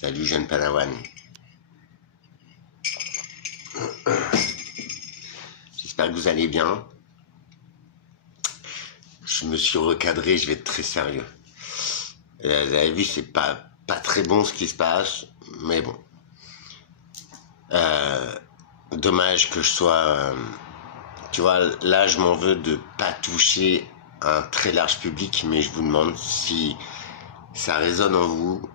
Salut jeune Padawan. J'espère que vous allez bien. Je me suis recadré, je vais être très sérieux. Vous avez vu, c'est pas très bon ce qui se passe, mais bon. Dommage que je sois... tu vois, là je m'en veux de pas toucher un très large public, mais je vous demande si ça résonne en vous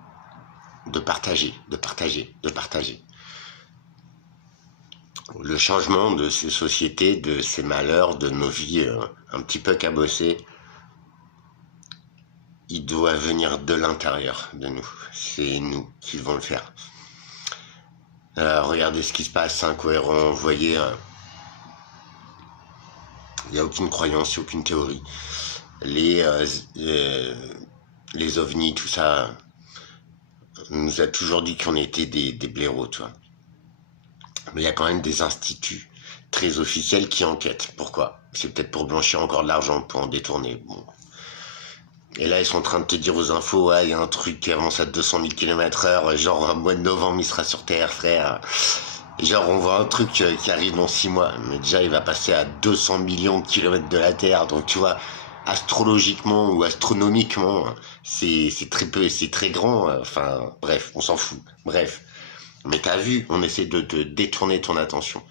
de partager. Le changement de ces sociétés, de ces malheurs, de nos vies un petit peu cabossées, il doit venir de l'intérieur de nous. C'est nous qui devons le faire. Regardez ce qui se passe, c'est incohérent. Vous voyez, il n'y a aucune croyance, aucune théorie. Les ovnis, tout ça, on nous a toujours dit qu'on était des blaireaux, tu vois. Mais il y a quand même des instituts très officiels qui enquêtent. Pourquoi? C'est peut-être pour blanchir encore de l'argent, pour en détourner. Bon. Et là, ils sont en train de te dire aux infos, ouais, il y a un truc qui avance à 200 000 km/h, genre au mois de novembre, il sera sur Terre, frère. Genre, on voit un truc qui arrive dans 6 mois, mais déjà, il va passer à 200 millions de kilomètres de la Terre. Donc, tu vois, astrologiquement ou astronomiquement, c'est très peu, c'est très grand. Enfin, bref, on s'en fout. Bref. Mais t'as vu, on essaie de te détourner ton attention.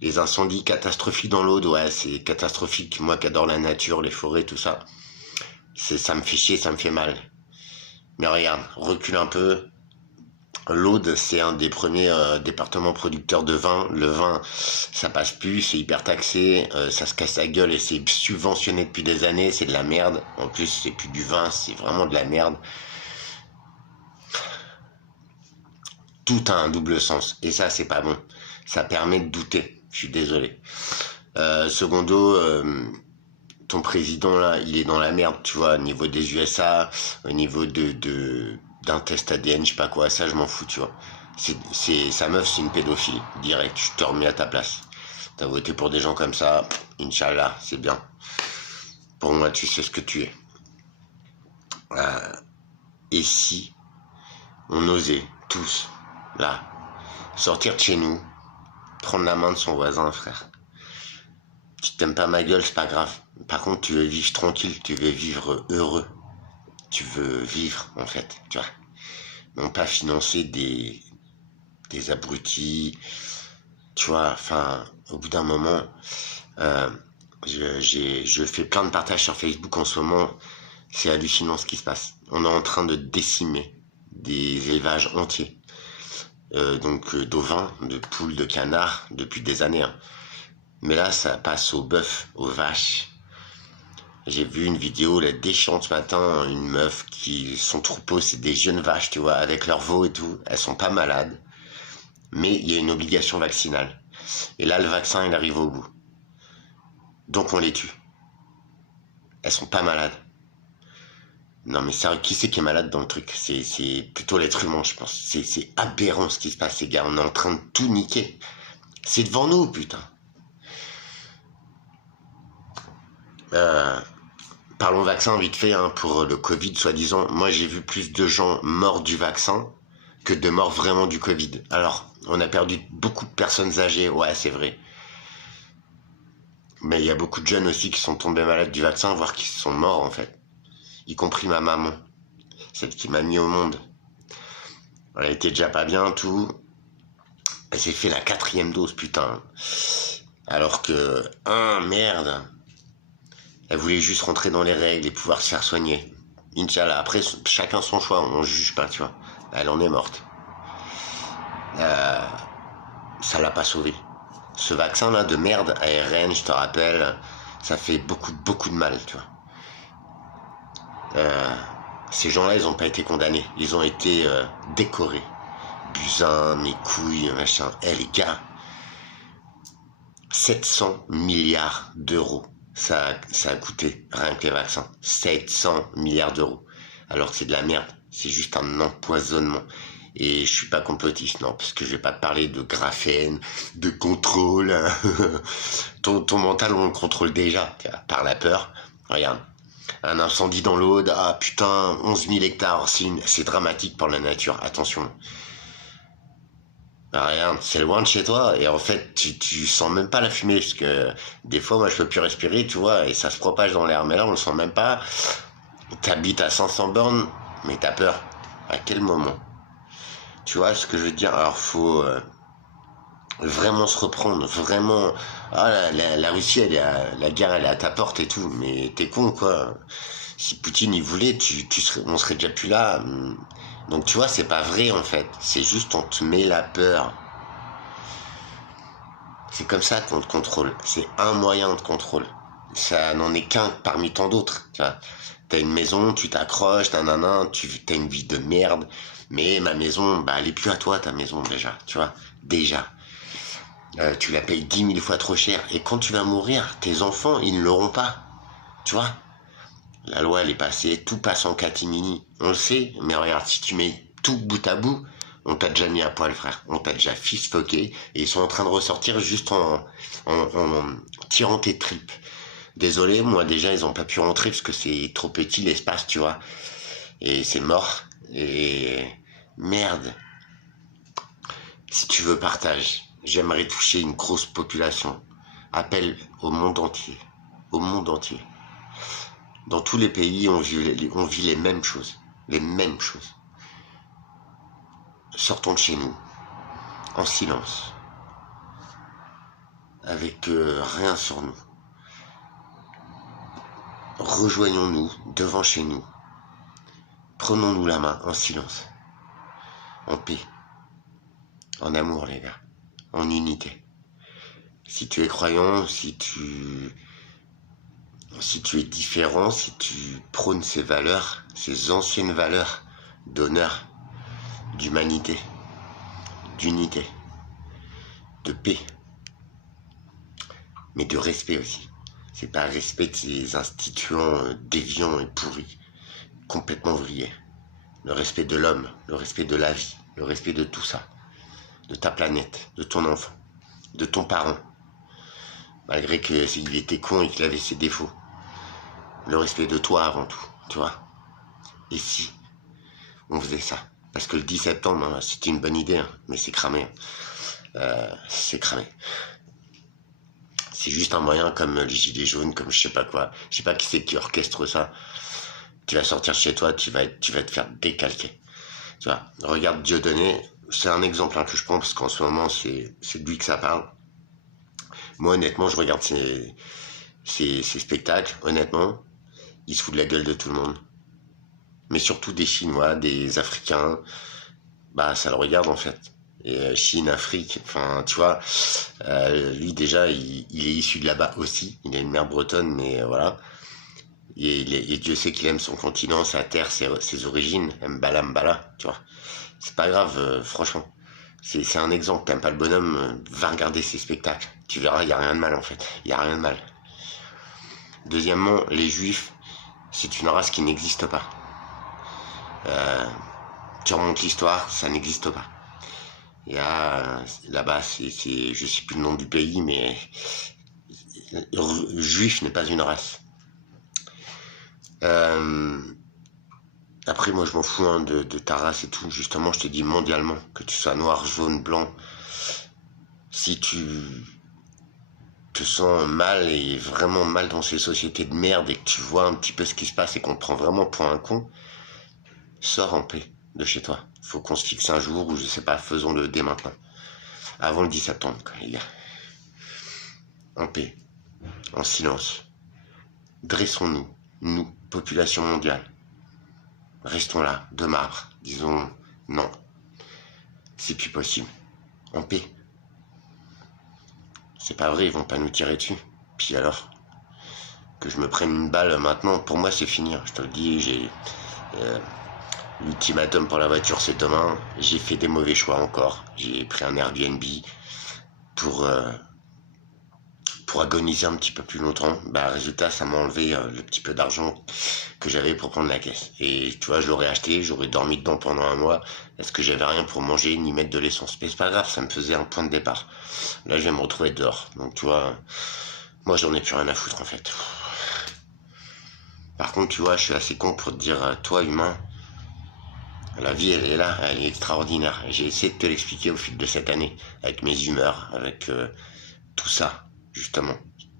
Les incendies catastrophiques dans l'Aude, ouais, c'est catastrophique. Moi qui adore la nature, les forêts, tout ça. Ça me fait chier, ça me fait mal. Mais regarde, recule un peu. L'Aude, c'est un des premiers départements producteurs de vin. Le vin, ça passe plus, c'est hyper taxé, ça se casse la gueule et c'est subventionné depuis des années, c'est de la merde. En plus, c'est plus du vin, c'est vraiment de la merde. Tout a un double sens. Et ça, c'est pas bon. Ça permet de douter. Je suis désolé. Secondo, ton président, là, il est dans la merde, tu vois, au niveau des USA, au niveau d'un test ADN, je sais pas quoi, ça, je m'en fous, tu vois. Sa meuf, c'est une pédophile, direct. Je te remets à ta place. T'as voté pour des gens comme ça, Inch'Allah, c'est bien. Pour moi, tu sais ce que tu es. Et si on osait, tous, là, sortir de chez nous, prendre la main de son voisin, frère. Tu t'aimes pas ma gueule, c'est pas grave. Par contre, tu veux vivre tranquille, tu veux vivre heureux. Tu veux vivre, en fait, tu vois. Non pas financer des abrutis, tu vois, enfin, au bout d'un moment, je fais plein de partages sur Facebook en ce moment, c'est hallucinant ce qui se passe. On est en train de décimer des élevages entiers. Donc d'ovins, de poules, de canards, depuis des années. Hein. Mais là, ça passe aux bœufs, aux vaches. J'ai vu une vidéo, là, déchante ce matin, une meuf qui, son troupeau, c'est des jeunes vaches, tu vois, avec leurs veaux et tout. Elles sont pas malades. Mais il y a une obligation vaccinale. Et là, le vaccin, il arrive au bout. Donc on les tue. Elles sont pas malades. Non mais sérieux, qui c'est qui est malade dans le truc? C'est plutôt l'être humain, je pense. C'est aberrant ce qui se passe, les gars. On est en train de tout niquer. C'est devant nous, putain. Parlons vaccin vite fait, hein, pour le Covid, soi-disant. Moi, j'ai vu plus de gens morts du vaccin que de morts vraiment du Covid. Alors, on a perdu beaucoup de personnes âgées, ouais, c'est vrai. Mais il y a beaucoup de jeunes aussi qui sont tombés malades du vaccin, voire qui sont morts, en fait. Y compris ma maman, celle qui m'a mis au monde. Elle était déjà pas bien, tout. Elle s'est fait la 4e dose, putain. Alors que, merde. Elle voulait juste rentrer dans les règles et pouvoir se faire soigner. Inch'Allah, après, chacun son choix, on juge pas, tu vois. Elle en est morte. Ça l'a pas sauvée. Ce vaccin-là de merde, ARN, je te rappelle, ça fait beaucoup de mal, tu vois. Ces gens-là, ils ont pas été condamnés. Ils ont été décorés. Buzyn, mes couilles, machin. Les gars, 700 milliards d'euros. Ça a coûté, rien que les vaccins. 700 milliards d'euros. Alors que c'est de la merde. C'est juste un empoisonnement. Et je suis pas complotiste, non, parce que je vais pas te parler de graphène, de contrôle. ton mental, on le contrôle déjà, par la peur. Regarde. Un incendie dans l'Aude, ah putain, 11 000 hectares, c'est dramatique pour la nature, attention. Ah, regarde, c'est loin de chez toi, et en fait, tu sens même pas la fumée, parce que des fois, moi, je peux plus respirer, tu vois, et ça se propage dans l'air, mais là, on le sent même pas. T'habites à 500 bornes, mais t'as peur. À quel moment? Tu vois ce que je veux dire? Alors, faut vraiment se reprendre, vraiment. Ah, la Russie, la guerre, elle est à ta porte et tout, mais t'es con, quoi. Si Poutine il voulait, on serait déjà plus là. Donc tu vois, c'est pas vrai en fait. C'est juste on te met la peur. C'est comme ça qu'on te contrôle. C'est un moyen de contrôle. Ça n'en est qu'un parmi tant d'autres. Tu vois, t'as une maison, tu t'accroches, t'as une vie de merde. Mais ma maison, bah elle est plus à toi ta maison déjà. Tu vois, déjà. Tu la payes 10 000 fois trop cher. Et quand tu vas mourir, tes enfants, ils ne l'auront pas. Tu vois. La loi, elle est passée, tout passe en catimini. On le sait, mais regarde, si tu mets tout bout à bout, on t'a déjà mis à poil, frère. On t'a déjà fistfucké, et ils sont en train de ressortir juste en tirant tes tripes. Désolé, moi déjà, ils ont pas pu rentrer parce que c'est trop petit l'espace, tu vois. Et c'est mort. Et merde. Si tu veux, partage. J'aimerais toucher une grosse population. Appel au monde entier. Au monde entier. Dans tous les pays, on vit les mêmes choses. Les mêmes choses. Sortons de chez nous, en silence, avec rien sur nous. Rejoignons-nous devant chez nous. Prenons-nous la main en silence, en paix, en amour, les gars, en unité. Si tu es croyant, si tu es différent, si tu prônes ces valeurs, ces anciennes valeurs d'honneur, d'humanité, d'unité, de paix, mais de respect aussi. C'est pas respect de ces instituants déviants et pourris, complètement vrillés. Le respect de l'homme, le respect de la vie, le respect de tout ça, de ta planète, de ton enfant, de ton parent, malgré qu'il était con et qu'il avait ses défauts. Le respect de toi avant tout, tu vois. Et si on faisait ça? Parce que le 10 septembre, c'était une bonne idée, hein, mais c'est cramé. C'est cramé. C'est juste un moyen comme les gilets jaunes, comme je sais pas quoi. Je sais pas qui c'est qui orchestre ça. Tu vas sortir chez toi, tu vas te faire décalquer. Tu vois, regarde Dieudonné, c'est un exemple hein, que je prends parce qu'en ce moment c'est de lui que ça parle. Moi honnêtement, je regarde ces spectacles, honnêtement, il se fout de la gueule de tout le monde. Mais surtout des Chinois, des Africains, bah ça le regarde en fait. Et Chine, Afrique, enfin tu vois, lui déjà il est issu de là-bas aussi, il a une mère bretonne mais voilà. Et Dieu sait qu'il aime son continent, sa terre, ses origines, Mbala Mbala, tu vois. C'est pas grave, franchement. C'est un exemple, t'aimes pas le bonhomme, va regarder ses spectacles. Tu verras, il y a rien de mal en fait. Il y a rien de mal. Deuxièmement, les juifs, c'est une race qui n'existe pas. Tu remontes l'histoire, ça n'existe pas. Il y a là-bas, je sais plus le nom du pays, mais juif n'est pas une race. Après, moi, je m'en fous hein, de ta race et tout. Justement, je te dis mondialement, que tu sois noir, jaune, blanc. Si tu te sens mal et vraiment mal dans ces sociétés de merde et que tu vois un petit peu ce qui se passe et qu'on te prend vraiment pour un con, sors en paix de chez toi. Faut qu'on se fixe un jour ou je sais pas, faisons-le dès maintenant. Avant le 10 septembre, quoi, les gars. En paix, en silence. Dressons-nous, nous, population mondiale. Restons là, de marbre. Disons non. C'est plus possible. En paix. C'est pas vrai, ils vont pas nous tirer dessus. Puis alors, que je me prenne une balle maintenant, pour moi c'est fini. Je te le dis, j'ai l'ultimatum pour la voiture c'est demain. J'ai fait des mauvais choix encore. J'ai pris un Airbnb pour agoniser un petit peu plus longtemps. Bah résultat, ça m'a enlevé le petit peu d'argent que j'avais pour prendre la caisse. Et tu vois, je l'aurais acheté, j'aurais dormi dedans pendant un mois. Est-ce que j'avais rien pour manger ni mettre de l'essence? Mais c'est pas grave, ça me faisait un point de départ. Là, je vais me retrouver dehors. Donc tu vois, moi j'en ai plus rien à foutre en fait. Par contre, tu vois, je suis assez con pour te dire, toi, humain, la vie, elle est là, elle est extraordinaire. J'ai essayé de te l'expliquer au fil de cette année, avec mes humeurs, avec tout ça, justement,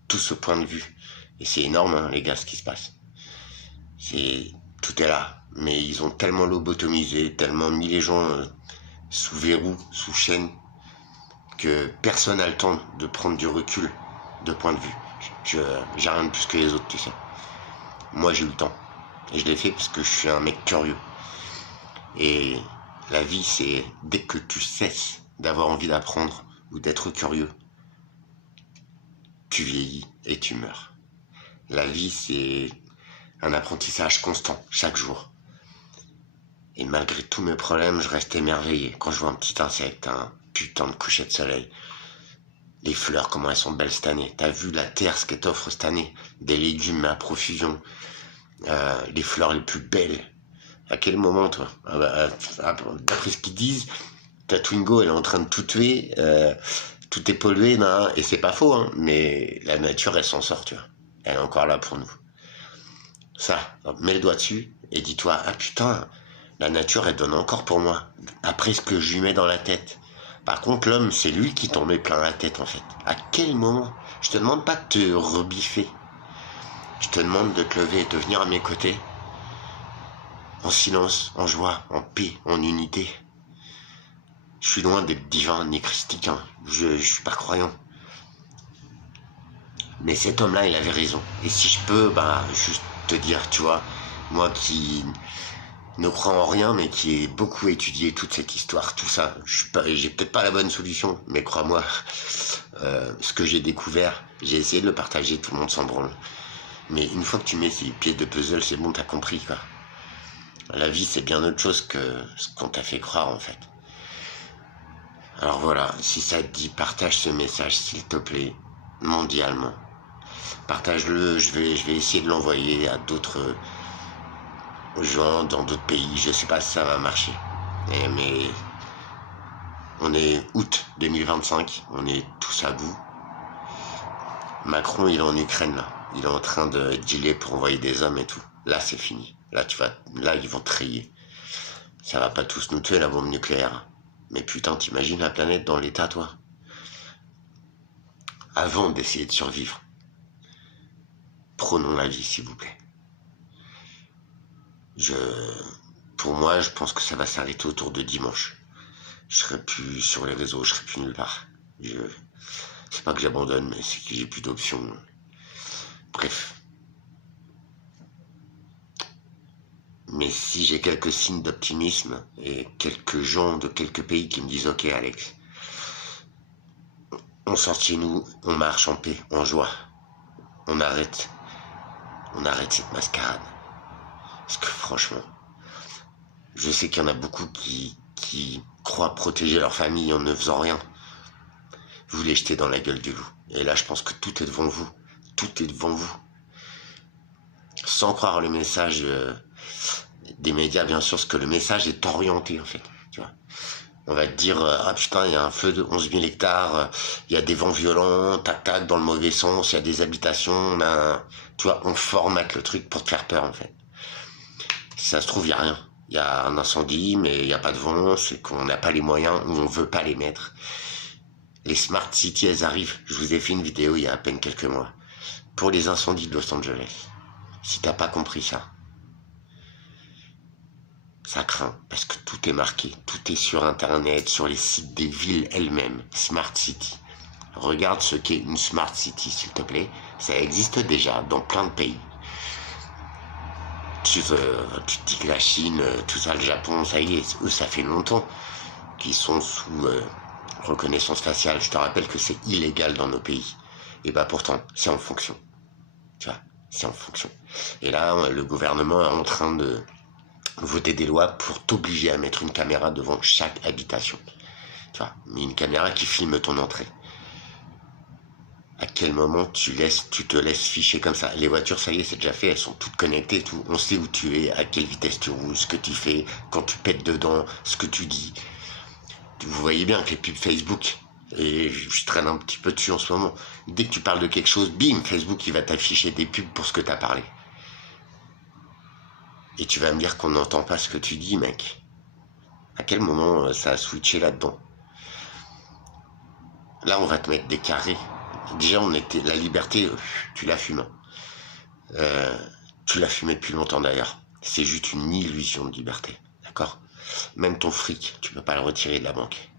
tout ce point de vue. Et c'est énorme, hein, les gars, ce qui se passe. C'est tout est là, mais ils ont tellement lobotomisé, tellement mis les gens sous verrou, sous chaîne, que personne n'a le temps de prendre du recul de point de vue. J'ai rien de plus que les autres, tu sais. Moi, j'ai eu le temps. Et je l'ai fait parce que je suis un mec curieux. Et la vie, c'est dès que tu cesses d'avoir envie d'apprendre ou d'être curieux, tu vieillis et tu meurs. La vie, c'est un apprentissage constant, chaque jour. Et malgré tous mes problèmes, je reste émerveillé quand je vois un petit insecte, un putain de coucher de soleil. Les fleurs, comment elles sont belles cette année. T'as vu la terre, ce qu'elle t'offre cette année. Des légumes à profusion. Les fleurs les plus belles. À quel moment, toi? D'après ce qu'ils disent, ta Twingo, elle est en train de tout tuer. Tout est pollué, et c'est pas faux, hein, mais la nature, elle s'en sort, tu vois. Elle est encore là pour nous. Ça, mets le doigt dessus et dis-toi, ah putain, la nature, elle donne encore pour moi, après ce que je lui mets dans la tête. Par contre, l'homme, c'est lui qui t'en met plein la tête, en fait. À quel moment? Je te demande pas de te rebiffer. Je te demande de te lever et de venir à mes côtés. En silence, en joie, en paix, en unité. Je suis loin d'être divin ni christique, hein. Je suis pas croyant. Mais cet homme-là, il avait raison. Et si je peux, juste te dire, tu vois, moi qui ne crois en rien, mais qui ai beaucoup étudié toute cette histoire, tout ça, j'ai peut-être pas la bonne solution, mais crois-moi, ce que j'ai découvert, j'ai essayé de le partager, tout le monde s'en branle. Mais une fois que tu mets ces pièces de puzzle, c'est bon, t'as compris, quoi. La vie, c'est bien autre chose que ce qu'on t'a fait croire, en fait. Alors voilà, si ça te dit, partage ce message, s'il te plaît, mondialement. Partage-le, je vais essayer de l'envoyer à d'autres gens dans d'autres pays. Je sais pas si ça va marcher. Mais on est août 2025, on est tous à bout. Macron, il est en Ukraine, là. Il est en train de dealer pour envoyer des hommes et tout. Là, c'est fini. Là, ils vont trier. Ça va pas tous nous tuer, la bombe nucléaire. Mais putain, t'imagines la planète dans l'état, toi? Avant d'essayer de survivre, prenons la vie, s'il vous plaît. Pour moi, je pense que ça va s'arrêter autour de dimanche. Je serai plus sur les réseaux, je serai plus nulle part. C'est pas que j'abandonne, mais c'est que j'ai plus d'options. Bref. Mais si j'ai quelques signes d'optimisme et quelques gens de quelques pays qui me disent ok Alex, on sort de chez nous, on marche en paix, en joie, on arrête cette mascarade. Parce que franchement, je sais qu'il y en a beaucoup qui croient protéger leur famille en ne faisant rien. Vous les jetez dans la gueule du loup. Et là, je pense que tout est devant vous. Tout est devant vous. Sans croire le message des médias, bien sûr, parce que le message est orienté, en fait. Tu vois. On va te dire, ah putain, il y a un feu de 11 000 hectares, il y a des vents violents, tac, dans le mauvais sens, il y a des habitations, tu vois, on formate le truc pour te faire peur, en fait. Si ça se trouve, il n'y a rien. Il y a un incendie, mais il n'y a pas de vent, c'est qu'on n'a pas les moyens ou on veut pas les mettre. Les smart cities, elles arrivent. Je vous ai fait une vidéo il y a à peine quelques mois pour les incendies de Los Angeles. Si t'as pas compris ça, ça craint parce que tout est marqué, tout est sur internet, sur les sites des villes elles-mêmes. Smart city. Regarde ce qu'est une smart city, s'il te plaît. Ça existe déjà dans plein de pays. Tu te dis que la Chine, tout ça, le Japon, ça y est, eux, ça fait longtemps qu'ils sont sous reconnaissance faciale. Je te rappelle que c'est illégal dans nos pays. Et pourtant, c'est en fonction. Tu vois, c'est en fonction. Et là, le gouvernement est en train de voter des lois pour t'obliger à mettre une caméra devant chaque habitation. Tu vois, mais une caméra qui filme ton entrée. À quel moment tu te laisses ficher comme ça? Les voitures, ça y est, c'est déjà fait, elles sont toutes connectées, tout. On sait où tu es, à quelle vitesse tu roules, ce que tu fais, quand tu pètes dedans, ce que tu dis. Vous voyez bien que les pubs Facebook, et je traîne un petit peu dessus en ce moment, dès que tu parles de quelque chose, bim, Facebook, il va t'afficher des pubs pour ce que tu as parlé. Et tu vas me dire qu'on n'entend pas ce que tu dis, mec. À quel moment ça a switché là-dedans? Là, on va te mettre des carrés. Déjà, la liberté, tu l'as fumée. Tu l'as fumé depuis longtemps d'ailleurs. C'est juste une illusion de liberté, d'accord? Même ton fric, tu peux pas le retirer de la banque.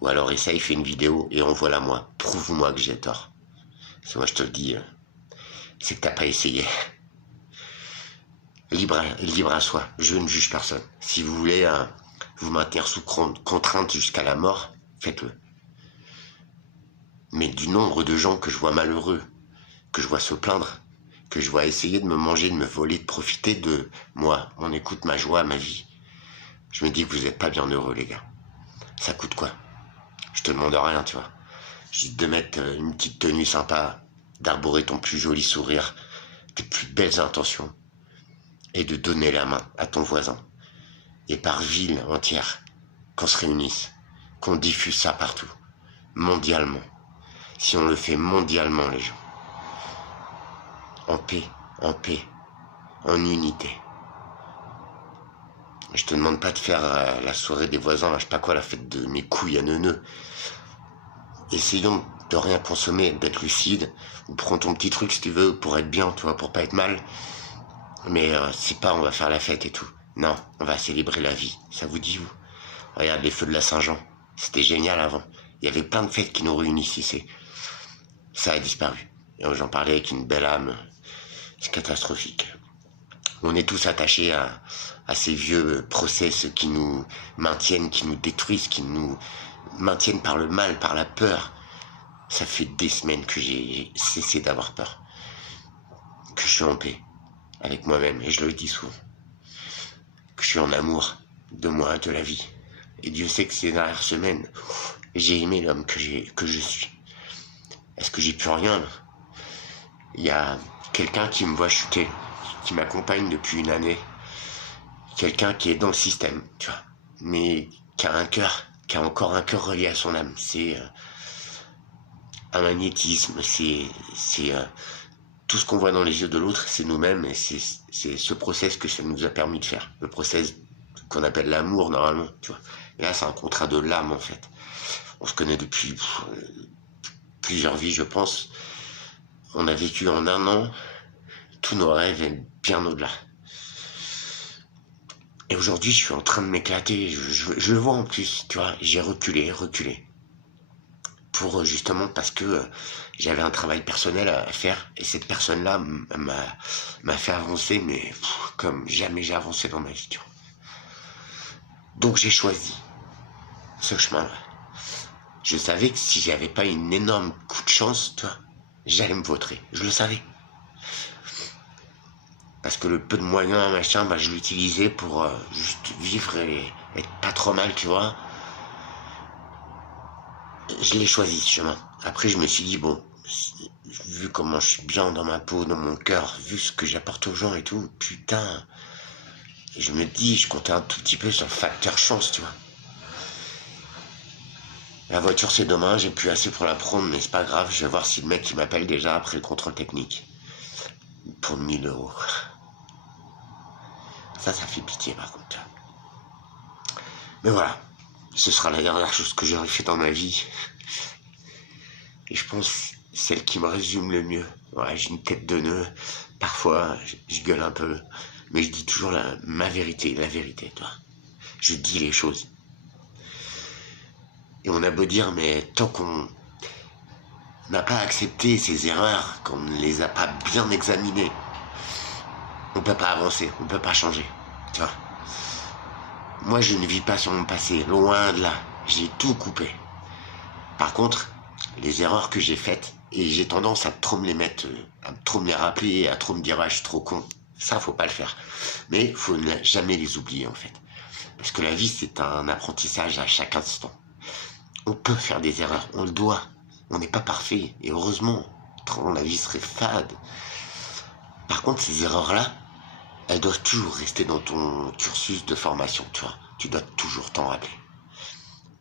Ou alors essaye, fais une vidéo et envoie-la moi. Prouve-moi que j'ai tort. C'est moi je te le dis, c'est que t'as pas essayé. Libre à soi, je ne juge personne. Si vous voulez vous maintenir sous contrainte jusqu'à la mort, faites-le. Mais du nombre de gens que je vois malheureux, que je vois se plaindre, que je vois essayer de me manger, de me voler, de profiter de moi, mon écoute, ma joie, ma vie, je me dis que vous n'êtes pas bien heureux, les gars. Ça coûte quoi? Je te demande rien, tu vois. Juste de mettre une petite tenue sympa, d'arborer ton plus joli sourire, tes plus belles intentions, et de donner la main à ton voisin. Et par ville entière, qu'on se réunisse, qu'on diffuse ça partout, mondialement. Si on le fait mondialement, les gens. En paix, en unité. Je te demande pas de faire la soirée des voisins, je sais pas quoi, la fête de mes couilles à neuneux. Essayons de rien consommer, d'être lucide, ou prends ton petit truc si tu veux, pour être bien, tu vois, pour pas être mal. Mais c'est pas on va faire la fête et tout. Non, on va célébrer la vie. Ça vous dit, vous? Regarde les feux de la Saint-Jean. C'était génial avant. Il y avait plein de fêtes qui nous réunissaient. Ça a disparu. Et j'en parlais avec une belle âme. C'est catastrophique. On est tous attachés à ces vieux process qui nous maintiennent, qui nous détruisent, qui nous maintiennent par le mal, par la peur. Ça fait des semaines que j'ai cessé d'avoir peur. Que je suis en paix avec moi-même, et je le dis souvent. Que je suis en amour de moi, de la vie. Et Dieu sait que ces dernières semaines, j'ai aimé l'homme que je suis. Est-ce que j'ai plus rien? Il y a quelqu'un qui me voit chuter, qui m'accompagne depuis une année. Quelqu'un qui est dans le système, tu vois. Mais qui a un cœur, qui a encore un cœur relié à son âme. C'est un magnétisme, c'est tout ce qu'on voit dans les yeux de l'autre, c'est nous-mêmes, et c'est ce process que ça nous a permis de faire. Le process qu'on appelle l'amour, normalement, tu vois. Et là, c'est un contrat de l'âme, en fait. On se connaît depuis plusieurs vies, je pense. On a vécu en un an tous nos rêves et bien au-delà. Et aujourd'hui, je suis en train de m'éclater. Je le vois en plus, tu vois. J'ai reculé. Pour justement parce que j'avais un travail personnel à faire. Et cette personne-là m'a fait avancer, mais comme jamais j'ai avancé dans ma vie, tu vois. Donc j'ai choisi ce chemin-là. Je savais que si j'avais pas une énorme coup de chance, tu vois, j'allais me vautrer. Je le savais. Parce que le peu de moyens, machin, je l'utilisais pour juste vivre et être pas trop mal, tu vois. Je l'ai choisi, ce chemin. Après, je me suis dit, bon, vu comment je suis bien dans ma peau, dans mon cœur, vu ce que j'apporte aux gens et tout, putain. Et je me dis, je comptais un tout petit peu sur le facteur chance, tu vois. La voiture, c'est demain, j'ai plus assez pour la prendre, mais c'est pas grave, je vais voir si le mec qui m'appelle déjà après le contrôle technique. Pour 1000 euros. Ça fait pitié par contre. Mais voilà, ce sera la dernière chose que j'aurai fait dans ma vie. Et je pense celle qui me résume le mieux. Ouais, j'ai une tête de nœud. Parfois, je gueule un peu. Mais je dis toujours ma vérité, la vérité, toi. Je dis les choses. Et on a beau dire, mais tant qu'on n'a pas accepté ces erreurs, qu'on ne les a pas bien examinées, on peut pas avancer, on peut pas changer, tu vois. Moi, je ne vis pas sur mon passé, loin de là. J'ai tout coupé. Par contre, les erreurs que j'ai faites, et j'ai tendance à trop me les mettre, à trop me les rappeler, à trop me dire, ah, je suis trop con. Ça, faut pas le faire. Mais faut jamais les oublier, en fait. Parce que la vie, c'est un apprentissage à chaque instant. On peut faire des erreurs, on le doit. On n'est pas parfait, et heureusement, autrement la vie serait fade. Par contre, ces erreurs-là, elles doivent toujours rester dans ton cursus de formation, tu vois. Tu dois toujours t'en rappeler.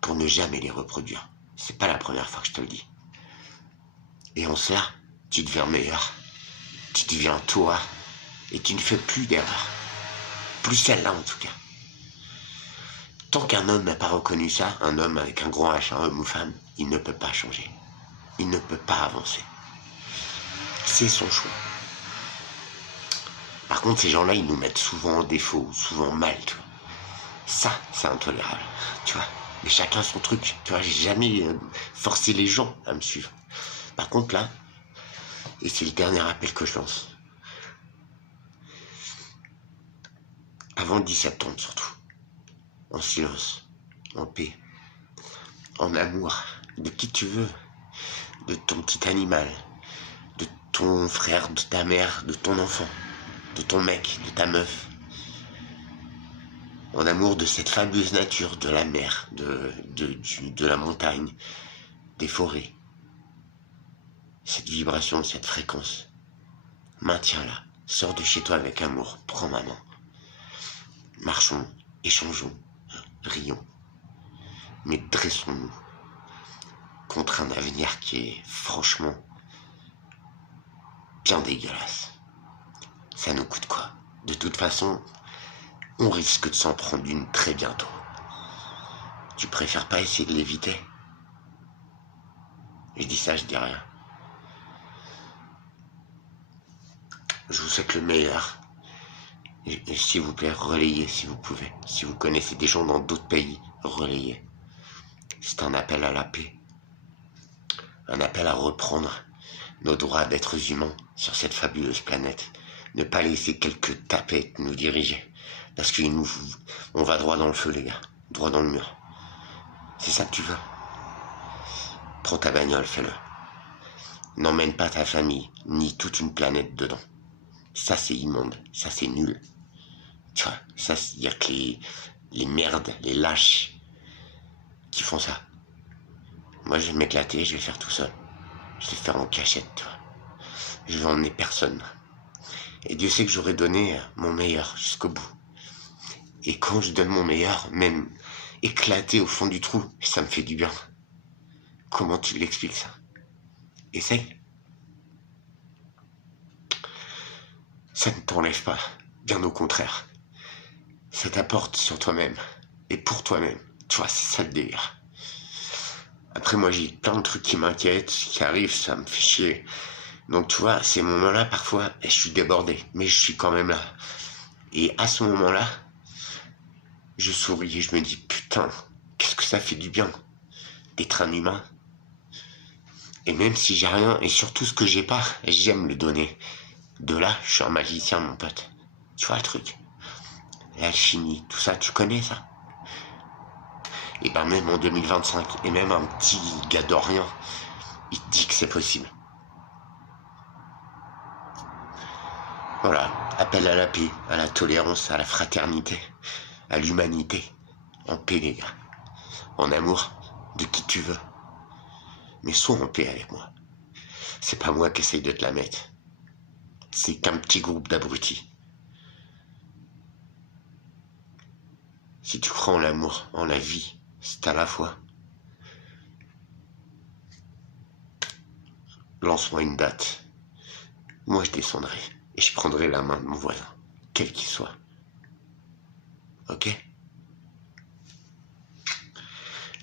Pour ne jamais les reproduire. C'est pas la première fois que je te le dis. Et en cela, tu deviens meilleur. Tu deviens toi. Et tu ne fais plus d'erreurs. Plus celle-là en tout cas. Tant qu'un homme n'a pas reconnu ça, un homme avec un grand H, un homme ou femme, il ne peut pas changer. Il ne peut pas avancer. C'est son choix. Par contre, ces gens-là, ils nous mettent souvent en défaut, souvent mal, tu vois. Ça, c'est intolérable, tu vois. Mais chacun son truc, tu vois. J'ai jamais forcé les gens à me suivre. Par contre, là, et c'est le dernier appel que je lance, avant le 10 septembre surtout, en silence, en paix, en amour, de qui tu veux, de ton petit animal, de ton frère, de ta mère, de ton enfant, de ton mec, de ta meuf, en amour de cette fabuleuse nature, de la mer, de la montagne, des forêts, cette vibration, cette fréquence. Maintiens-la, sors de chez toi avec amour, prends ma main. Marchons, échangeons, rions, mais dressons-nous contre un avenir qui est franchement bien dégueulasse. Ça nous coûte quoi? De toute façon, on risque de s'en prendre une très bientôt. Tu préfères pas essayer de l'éviter? Je dis ça, je dis rien. Je vous souhaite le meilleur. Et s'il vous plaît, relayez si vous pouvez. Si vous connaissez des gens dans d'autres pays, relayez. C'est un appel à la paix. Un appel à reprendre nos droits d'êtres humains sur cette fabuleuse planète. Ne pas laisser quelques tapettes nous diriger. Parce on va droit dans le feu, les gars. Droit dans le mur. C'est ça que tu veux? Prends ta bagnole, fais-le. N'emmène pas ta famille, ni toute une planète dedans. Ça, c'est immonde. Ça, c'est nul. Tu vois, ça, il y a que les merdes, les lâches qui font ça. Moi, je vais m'éclater, je vais faire tout seul. Je vais faire en cachette, tu vois. Je vais emmener personne. Et Dieu sait que j'aurais donné mon meilleur jusqu'au bout. Et quand je donne mon meilleur, même éclaté au fond du trou, ça me fait du bien. Comment tu l'expliques ça? Essaye. Ça ne t'enlève pas, bien au contraire. Ça t'apporte sur toi-même et pour toi-même. Tu vois, c'est ça le délire. Après, moi, j'ai plein de trucs qui m'inquiètent, qui arrivent, ça me fait chier. Donc, tu vois, ces moments-là, parfois, je suis débordé, mais je suis quand même là. Et à ce moment-là, je souris et je me dis, putain, qu'est-ce que ça fait du bien d'être un humain. Et même si j'ai rien, et surtout ce que j'ai pas, j'aime le donner. De là, je suis un magicien, mon pote. Tu vois le truc? L'alchimie, tout ça, tu connais ça? Et ben même en 2025, et même un petit gars d'Orient, il te dit que c'est possible. Voilà, appel à la paix, à la tolérance, à la fraternité, à l'humanité. En paix, les gars. En amour, de qui tu veux. Mais sois en paix avec moi. C'est pas moi qui essaye de te la mettre. C'est qu'un petit groupe d'abrutis. Si tu crois en l'amour, en la vie, c'est à la fois. Lance-moi une date. Moi, je descendrai et je prendrai la main de mon voisin, quel qu'il soit. Ok?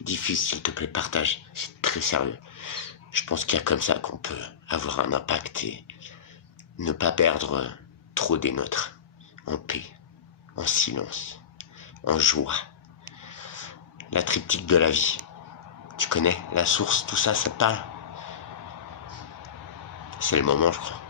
Difficile, s'il te plaît, partage. C'est très sérieux. Je pense qu'il y a comme ça qu'on peut avoir un impact et ne pas perdre trop des nôtres. En paix, en silence, en joie. La triptyque de la vie. Tu connais la source, tout ça, ça te parle? C'est le moment, je crois.